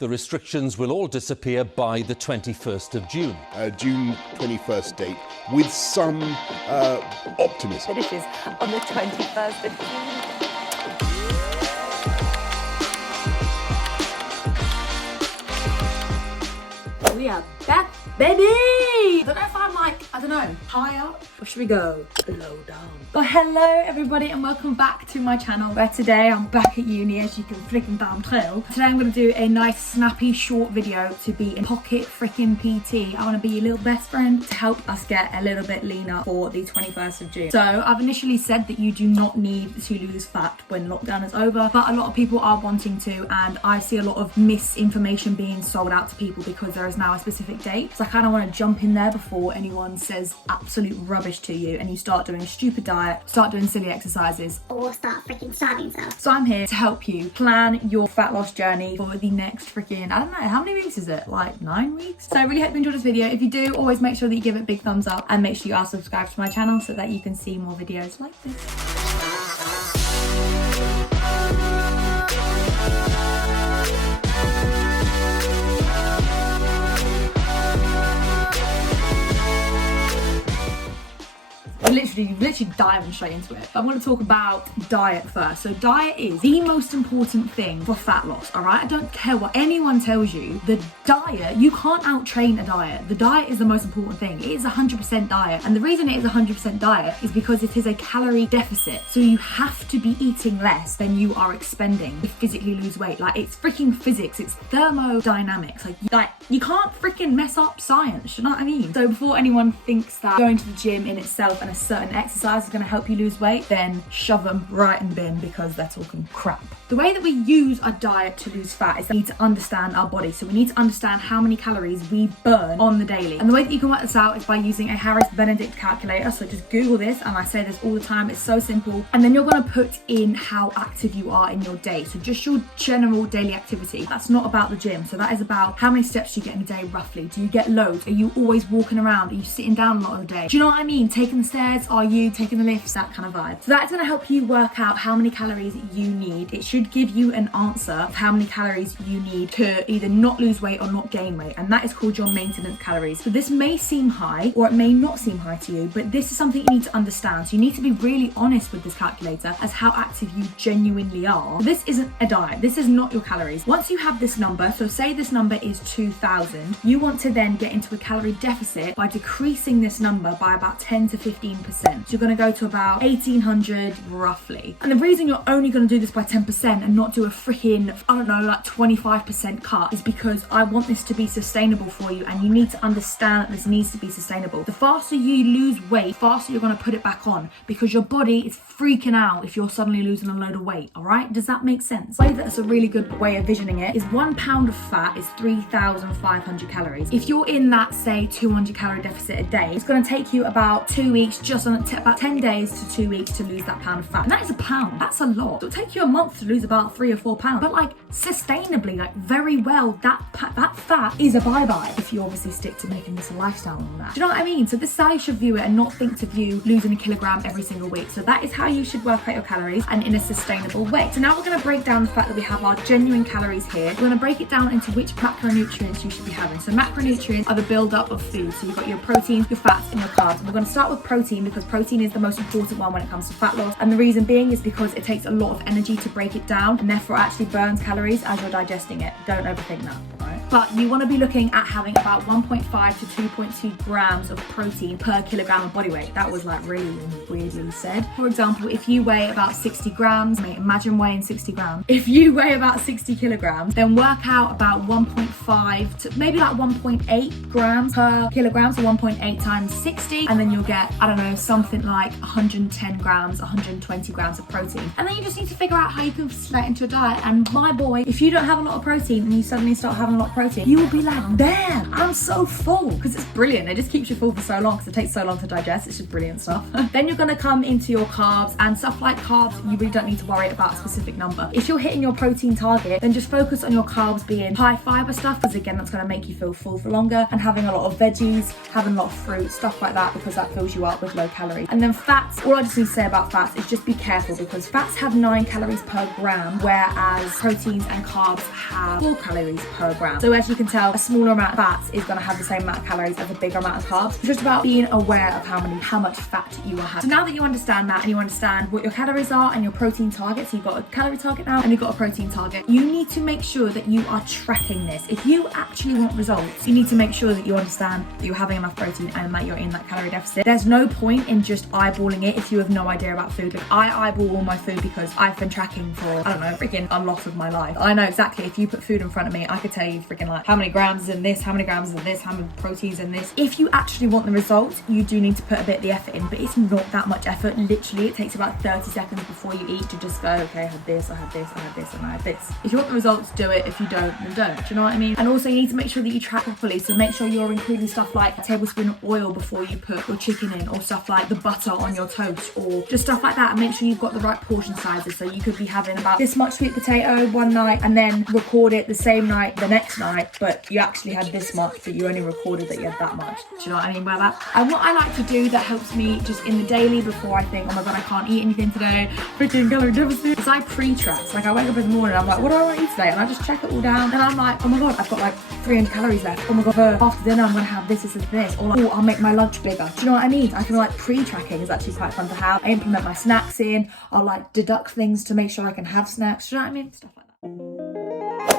The restrictions will all disappear by the 21st of June. June 21st date, with some optimism. Finishes on the 21st of June. We are back, baby! I don't know if I'm like, I don't know, high up? Or should we go low down? Well, hello everybody and welcome back to my channel, where today I'm back at uni, as you can freaking damn tell. Today I'm going to do a nice snappy short video to be in pocket freaking PT. I want to be your little best friend to help us get a little bit leaner for the 21st of June. So I've initially said that you do not need to lose fat when lockdown is over, but a lot of people are wanting to, and I see a lot of misinformation being sold out to people because there is now a specific date. So I kind of want to jump in there before anyone says absolute rubbish to you and you start doing a stupid diet, start doing silly exercises, or start freaking starving yourself. So I'm here to help you plan your fat loss journey for the next freaking, I don't know, how many weeks is it? Like 9 weeks? So I really hope you enjoyed this video. If you do, always make sure that you give it a big thumbs up and make sure you are subscribed to my channel so that you can see more videos like this. Literally diving straight into it. But I'm going to talk about diet first. So diet is the most important thing for fat loss, all right? I don't care what anyone tells you. The diet, you can't out-train a diet. The diet is the most important thing. It is 100% diet. And the reason it is 100% diet is because it is a calorie deficit. So you have to be eating less than you are expending to physically lose weight. Like, it's freaking physics. It's thermodynamics. Like you can't freaking mess up science, you know what I mean? So before anyone thinks that going to the gym in itself and a certain exercise is going to help you lose weight, then shove them right in the bin because they're talking crap. The way that we use our diet to lose fat is that we need to understand our body. So we need to understand how many calories we burn on the daily. And the way that you can work this out is by using a Harris-Benedict calculator. So just Google this, and I say this all the time. It's so simple. And then you're going to put in how active you are in your day. So just your general daily activity. That's not about the gym. So that is about how many steps you get in a day roughly. Do you get loads? Are you always walking around? Are you sitting down a lot of the day? Do you know what I mean? Taking the stairs? Are you taking the lifts? That kind of vibe. So that's going to help you work out how many calories you need. It should give you an answer of how many calories you need to either not lose weight or not gain weight, and that is called your maintenance calories. So this may seem high or it may not seem high to you, but this is something you need to understand. So you need to be really honest with this calculator as how active you genuinely are. This isn't a diet. This is not your calories. Once you have this number, so say this number is 2,000, you want to then get into a calorie deficit by decreasing this number by about 10 to 15%. So you're going to go to about 1,800 roughly. And the reason you're only going to do this by 10% and not do a freaking, I don't know, like 25% cut is because I want this to be sustainable for you, and you need to understand that this needs to be sustainable. The faster you lose weight, the faster you're going to put it back on, because your body is freaking out if you're suddenly losing a load of weight, all right? Does that make sense? The way that's a really good way of visioning it is 1 pound of fat is 3,500 calories. If you're in that, say, 200 calorie deficit a day, it's going to take you about 2 weeks, just on about 10 days to 2 weeks to lose that pound of fat. And that is a pound. That's a lot. It'll take you a month to lose about 3 or 4 pounds, but like sustainably, like very well, that fat is a bye-bye if you obviously stick to making this a lifestyle and all that. Do you know what I mean? So this is how you should view it, and not think to view losing a kilogram every single week. So that is how you should work out your calories, and in a sustainable way. So now we're going to break down the fact that we have our genuine calories here. We're going to break it down into which macronutrients you should be having. So macronutrients are the build-up of food. So you've got your proteins, your fats, and your carbs. And we're going to start with protein because protein is the most important one when it comes to fat loss. And the reason being is because it takes a lot of energy to break it down, and therefore actually burns calories as you're digesting it. Don't overthink that, right? But you want to be looking at having about 1.5 to 2.2 grams of protein per kilogram of body weight. That was like really weirdly said. For example, if you weigh about 60 grams, mate, imagine weighing 60 grams. If you weigh about 60 kilograms, then work out about 1.5 to maybe like 1.8 grams per kilogram. So 1.8 times 60, and then you'll get, I don't know, something like 110 grams, 120 grams of protein. And then you just need to figure out how you can fit that into a diet. And my boy, if you don't have a lot of protein and you suddenly start having a lot of protein, you will be like, damn, I'm so full, because it's brilliant. It just keeps you full for so long because it takes so long to digest. It's just brilliant stuff. Then you're going to come into your carbs, and stuff like carbs, you really don't need to worry about a specific number. If you're hitting your protein target, then just focus on your carbs being high fiber stuff, because again, that's going to make you feel full for longer, and having a lot of veggies, having a lot of fruit, stuff like that, because that fills you up with low calories. And then fats, all I just need to say about fats is just be careful, because fats have 9 calories per gram, whereas proteins and carbs have 4 calories per gram. So as you can tell, a smaller amount of fats is going to have the same amount of calories as a bigger amount of carbs. It's just about being aware of how much fat you are having. So now that you understand that, and you understand what your calories are and your protein target, so you've got a calorie target now and you've got a protein target, you need to make sure that you are tracking this. If you actually want results, you need to make sure that you understand that you're having enough protein and that you're in that calorie deficit. There's no point in just eyeballing it if you have no idea about food. Like, I eyeball all my food because I've been tracking for, I don't know, freaking a lot of my life. I know exactly, if you put food in front of me, I could tell you freaking like how many grams is in this, how many grams is in this, how many proteins in this. If you actually want the results, you do need to put a bit of the effort in, but it's not that much effort. Literally, it takes about 30 seconds before you eat to just go, okay, I had this, I had this, I had this, and I had this. If you want the results, do it. If you don't, then don't. Do you know what I mean? And also, you need to make sure that you track properly. So make sure you're including stuff like a tablespoon of oil before you put your chicken in, or stuff like the butter on your toast, or just stuff like that. And make sure you've got the right portion sizes. So you could be having about this much sweet potato one night and then record it the same night the next night, but you actually had this much, but you only recorded that you had that much. Do you know what I mean by that? And what I like to do that helps me just in the daily, before I think, oh my god, I can't eat anything today, freaking calorie deficit, is I pre-track. So like, I wake up in the morning, I'm like, what do I want to eat today? And I just check it all down, and I'm like, oh my god, I've got like 300 calories left. Oh my god, for after dinner I'm gonna have this, this, and this. Or like, oh, I'll make my lunch bigger. Do you know what I mean? I can like, pre-tracking is actually quite fun to have. I implement my snacks in. I'll like deduct things to make sure I can have snacks. Do you know what I mean? Stuff like that.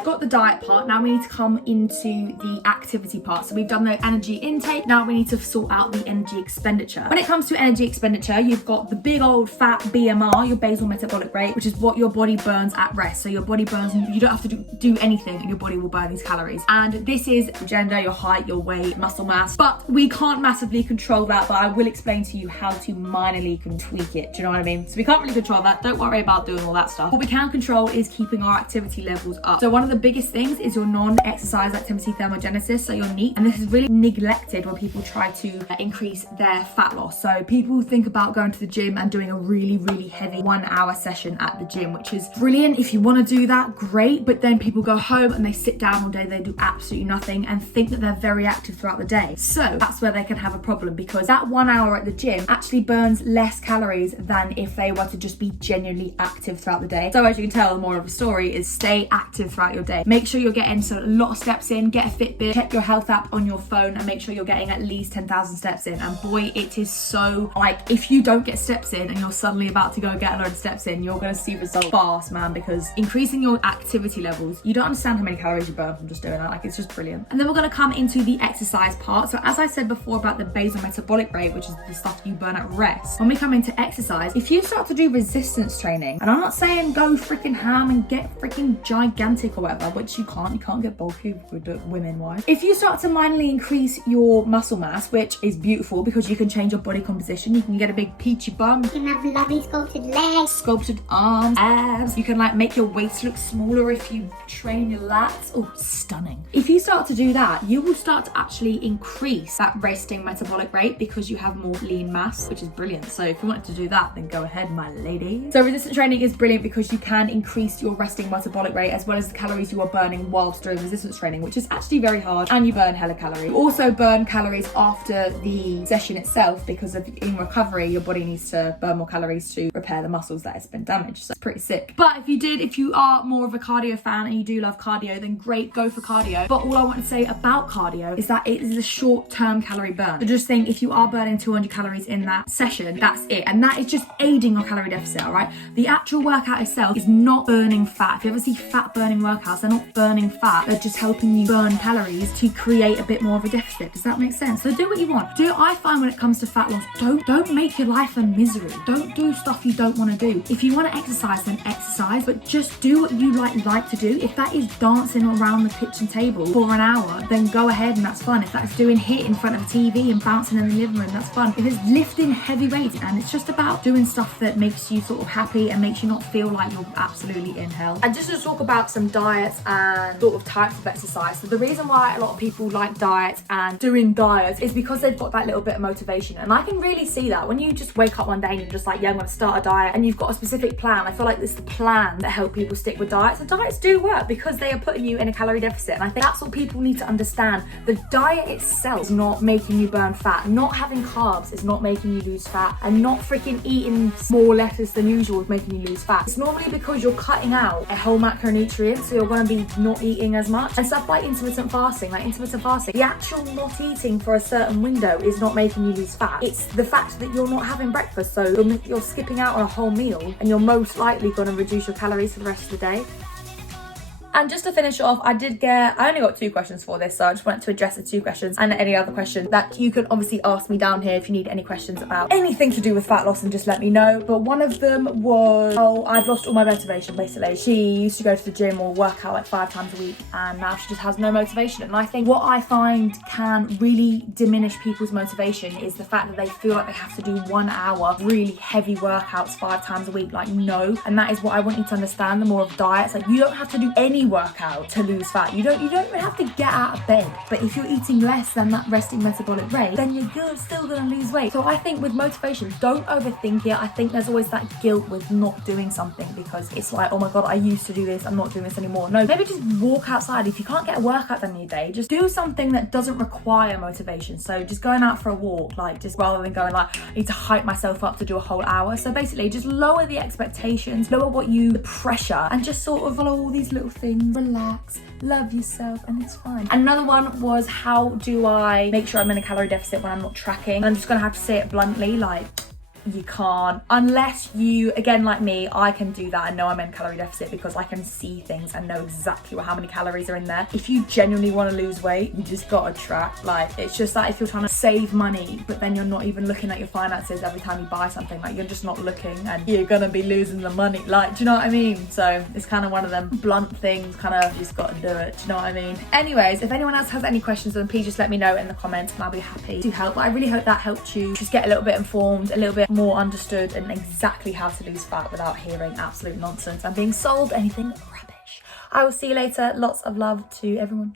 Got the diet part. Now we need to come into the activity part. So we've done the energy intake. Now we need to sort out the energy expenditure. When it comes to energy expenditure, you've got the big old fat BMR, your basal metabolic rate, which is what your body burns at rest. So your body burns, you don't have to do anything, and your body will burn these calories. And this is your gender, your height, your weight, muscle mass. But we can't massively control that, but I will explain to you how to minorly tweak it. Do you know what I mean? So we can't really control that. Don't worry about doing all that stuff. What we can control is keeping our activity levels up. So one of the biggest things is your non-exercise activity thermogenesis, so your NEAT, and this is really neglected when people try to increase their fat loss. So people think about going to the gym and doing a really heavy 1 hour session at the gym, which is brilliant. If you want to do that, great, but then people go home and they sit down all day, they do absolutely nothing and think that they're very active throughout the day. So that's where they can have a problem, because that 1 hour at the gym actually burns less calories than if they were to just be genuinely active throughout the day. So as you can tell, the moral of the story is stay active throughout your day. Make sure you're getting a lot of steps in. Get a Fitbit, check your health app on your phone, and make sure you're getting at least 10,000 steps in. And boy, it is so, like, if you don't get steps in and you're suddenly about to go get a load of steps in, you're going to see results fast, man, because increasing your activity levels, you don't understand how many calories you burn from just doing that. Like, it's just brilliant. And then we're going to come into the exercise part. So as I said before about the basal metabolic rate, which is the stuff you burn at rest, when we come into exercise, if you start to do resistance training, and I'm not saying go freaking ham and get freaking gigantic or whatever, which you can't get bulky with women wise. If you start to minorly increase your muscle mass, which is beautiful because you can change your body composition, you can get a big peachy bum, You can have lovely sculpted legs. sculpted arms, abs, you can like make your waist look smaller if you train your lats. Oh, stunning. If you start to do that, you will start to actually increase that resting metabolic rate because you have more lean mass, which is brilliant. So if you wanted to do that, then go ahead, my lady. So resistance training is brilliant because you can increase your resting metabolic rate as well as the calories you are burning whilst doing resistance training, which is actually very hard, and you burn hella calories. You also burn calories after the session itself because in recovery, your body needs to burn more calories to repair the muscles that has been damaged. So it's pretty sick. But if you are more of a cardio fan and you do love cardio, then great, go for cardio. But all I want to say about cardio is that it is a short-term calorie burn. So just think, if you are burning 200 calories in that session, that's it. And that is just aiding your calorie deficit, all right? The actual workout itself is not burning fat. If you ever see fat burning workouts, they're not burning fat. They're just helping you burn calories to create a bit more of a deficit. Does that make sense? So do what you want. I find when it comes to fat loss, don't make your life a misery. Don't do stuff you don't want to do. If you want to exercise, then exercise, but just do what you like to do. If that is dancing around the kitchen table for an hour, then go ahead and that's fun. If that's doing HIIT in front of a TV and bouncing in the living room, that's fun. If it's lifting heavy weights, and it's just about doing stuff that makes you sort of happy and makes you not feel like you're absolutely in hell. And just to talk about some diet diets and sort of types of exercise. So the reason why a lot of people like diets and doing diets is because they've got that little bit of motivation. And I can really see that when you just wake up one day and you're just like, yeah, I'm gonna start a diet, and you've got a specific plan. I feel like it's the plan that help people stick with diets. And diets do work because they are putting you in a calorie deficit. And I think that's what people need to understand. The diet itself is not making you burn fat. Not having carbs is not making you lose fat. And not freaking eating more lettuce than usual is making you lose fat. It's normally because you're cutting out a whole macronutrient, so you're going to be not eating as much. And stuff like intermittent fasting, the actual not eating for a certain window is not making you lose fat. It's the fact that you're not having breakfast, so you're skipping out on a whole meal, and you're most likely going to reduce your calories for the rest of the day. And just to finish off, I only got 2 questions for this, so I just wanted to address the 2 questions and any other questions that you can obviously ask me down here if you need any questions about anything to do with fat loss, and just let me know. But one of them was, oh, I've lost all my motivation, basically. She used to go to the gym or work out like 5 times a week, and now she just has no motivation. And I think what I find can really diminish people's motivation is the fact that they feel like they have to do 1 hour really heavy workouts 5 times a week. Like, no. And that is what I want you to understand, the more of diets. Like, you don't have to do any workout to lose fat. You don't even have to get out of bed. But if you're eating less than that resting metabolic rate, then you're still gonna lose weight. So I think with motivation, don't overthink it. I think there's always that guilt with not doing something, because it's like, oh my god, I used to do this, I'm not doing this anymore. No, maybe just walk outside. If you can't get a workout done in your day, just do something that doesn't require motivation. So just going out for a walk, like, just rather than going like, I need to hype myself up to do a whole hour. So basically just lower the expectations, lower the pressure, and just sort of follow all these little things. Relax, love yourself, and it's fine. Another one was, how do I make sure I'm in a calorie deficit when I'm not tracking? I'm just gonna have to say it bluntly, like, you can't, unless you, again, like me, I can do that. I know I'm in calorie deficit because I can see things and know exactly how many calories are in there. If you genuinely want to lose weight, you just gotta track. Like, it's just that if you're trying to save money, but then you're not even looking at your finances every time you buy something, like, you're just not looking, and you're gonna be losing the money. Like, do you know what I mean? So it's kind of one of them blunt things, kind of, you just gotta do it. Do you know what I mean? Anyways, if anyone else has any questions, then please just let me know in the comments, and I'll be happy to help. But I really hope that helped you just get a little bit informed, a little bit more understood, and exactly how to lose fat without hearing absolute nonsense and being sold anything rubbish. I will see you later. Lots of love to everyone.